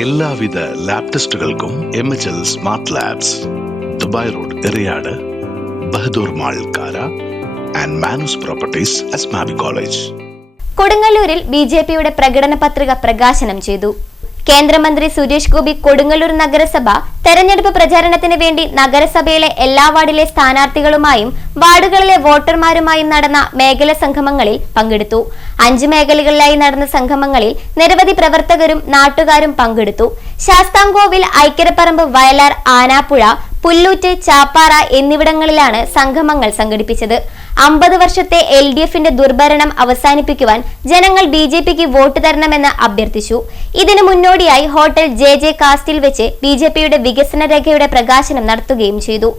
എല്ലാവിധ ലാബ് ടെസ്റ്റുകൾക്കും MHL smart labs, Dubai road, Eriyad, Bahadur mall, Kara and Manus properties, Asmabi college. കൊടുങ്ങല്ലൂരിൽ BJPയുടെ പ്രകടന പത്രിക പ്രകാശനം ചെയ്തു. കേന്ദ്രമന്ത്രി സുരേഷ് ഗോപി കൊടുങ്ങല്ലൂർ നഗരസഭ തെരഞ്ഞെടുപ്പ് പ്രചാരണത്തിന് വേണ്ടി നഗരസഭയിലെ എല്ലാ വാർഡിലെ സ്ഥാനാർത്ഥികളുമായും വാർഡുകളിലെ വോട്ടർമാരുമായും നടന്ന മേഖലാ സംഗമങ്ങളിൽ പങ്കെടുത്തു. 5 മേഖലകളിലായി നടന്ന സംഗമങ്ങളിൽ നിരവധി പ്രവർത്തകരും നാട്ടുകാരും പങ്കെടുത്തു. ശാസ്താംകോവിൽ, ഐക്കരപ്പറമ്പ്, വയലാർ, ആനാപ്പുഴ, പുല്ലൂറ്റ്, ചാപ്പാറ എന്നിവിടങ്ങളിലാണ് സംഗമങ്ങൾ സംഘടിപ്പിച്ചത്. 50 വർഷത്തെ LDFന്റെ ദുർഭരണം അവസാനിപ്പിക്കുവാൻ ജനങ്ങൾ BJPക്ക് വോട്ട് തരണമെന്ന് അഭ്യർത്ഥിച്ചു. ഇതിനു മുന്നോടിയായി ഹോട്ടൽ JJ കാസ്റ്റിൽ വെച്ച് BJPയുടെ വികസന രേഖയുടെ പ്രകാശനം നടത്തുകയും ചെയ്തു.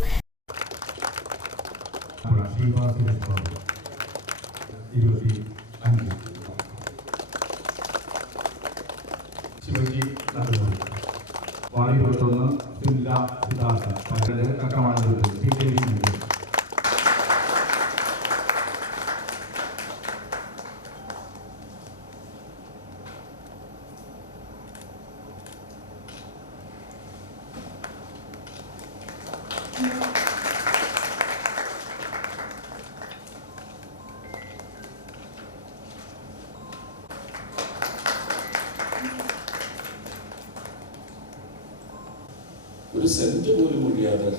ഒരു സെന്റ് പോലും ഒഴിയാതെ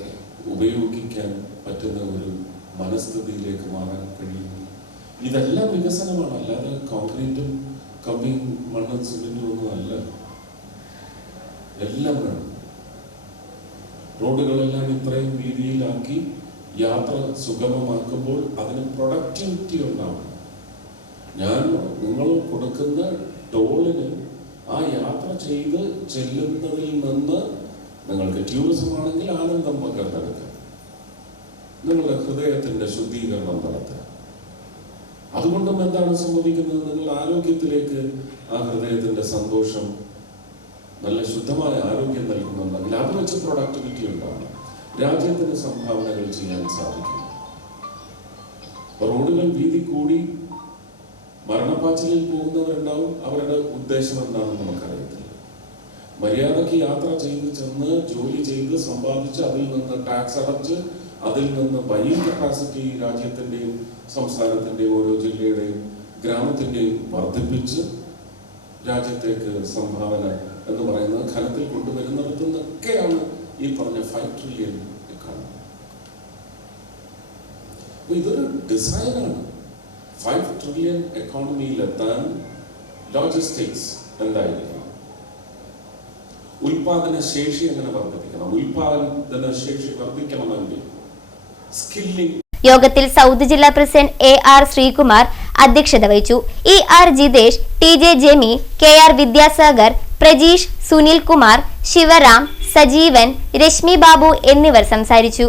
ഉപയോഗിക്കാൻ പറ്റുന്ന ഒരു മനസ്ഥിതിയിലേക്ക് മാറാൻ കഴിയുന്നു. ഇതെല്ലാം വികസനമാണ്, അല്ലാതെ കോൺക്രീറ്റും കമ്പിയും മണ്ണും സിമെന്റും ഒന്നും അല്ല. എല്ലാം വേണം. റോഡുകളെല്ലാം ഇത്രയും വീതിയിലാക്കി യാത്ര സുഗമമാക്കുമ്പോൾ അതിന് പ്രൊഡക്ടിവിറ്റി ഉണ്ടാവും. നിങ്ങൾ കൊടുക്കുന്ന ടോളിന് ആ യാത്ര ചെയ്ത് ചെല്ലുന്നതിൽ നിന്ന് നിങ്ങൾക്ക് ടൂറിസം ആണെങ്കിൽ ആനന്ദം പകർന്നെടുക്കാം, നിങ്ങളുടെ ഹൃദയത്തിന്റെ ശുദ്ധീകരണം നടത്തുക. അതുകൊണ്ടും എന്താണ് സംഭവിക്കുന്നത്? നിങ്ങളുടെ ആരോഗ്യത്തിലേക്ക് ആ ഹൃദയത്തിന്റെ സന്തോഷം, നല്ല ശുദ്ധമായ ആരോഗ്യം നൽകുന്നുണ്ടെങ്കിൽ അത് വെച്ച് പ്രൊഡക്ടിവിറ്റി ഉണ്ടാവണം. രാജ്യത്തിന് സംഭാവനകൾ ചെയ്യാൻ സാധിക്കും. റോഡുകൾ വീതി കൂടി മരണപ്പാച്ചിലിൽ പോകുന്നവരുണ്ടാവും. അവരുടെ ഉദ്ദേശം എന്താണെന്ന് നമുക്കറിയത്തില്ല. മര്യാദയ്ക്ക് യാത്ര ചെയ്ത് ചെന്ന് ജോലി ചെയ്ത് സമ്പാദിച്ച് അതിൽ നിന്ന് ടാക്സ് അടച്ച് അതിൽ നിന്ന് ബൈയിങ് കപ്പാസിറ്റി രാജ്യത്തിന്റെയും സംസ്ഥാനത്തിന്റെയും ഓരോ ജില്ലയുടെയും ഗ്രാമത്തിന്റെയും വർദ്ധിപ്പിച്ച് രാജ്യത്തേക്ക് സംഭാവന എന്ന് പറയുന്നത് ഖനത്തിൽ കൊണ്ടുവരുന്നിടത്തു നിന്നൊക്കെയാണ് ഈ പറഞ്ഞ 5 ട്രില്യൺ എക്കോണമി. ഇതൊരു ഡിസൈനാണ്. 5 ട്രില്യൺ എക്കോണമിയിലെത്താൻ ലോജിസ്റ്റിക്സ് എന്തായിരിക്കും? ഉൽപാദന ശേഷി എങ്ങനെ വർദ്ധിപ്പിക്കണം? ഉൽപാദന ശേഷി വർദ്ധിക്കണമെങ്കിൽ സ്കില്ലിംഗ്. യോഗത്തിൽ സൗത്ത് ജില്ലാ പ്രസിഡന്റ് AR ശ്രീകുമാർ അധ്യക്ഷത വഹിച്ചു. ER Jithesh, TJ Jemy, KR Vidyasagar, Prajeesh, Sunil Kumar, Sivaram, Sajeevan, Rashmi Babu എന്നിവർ സംസാരിച്ചു.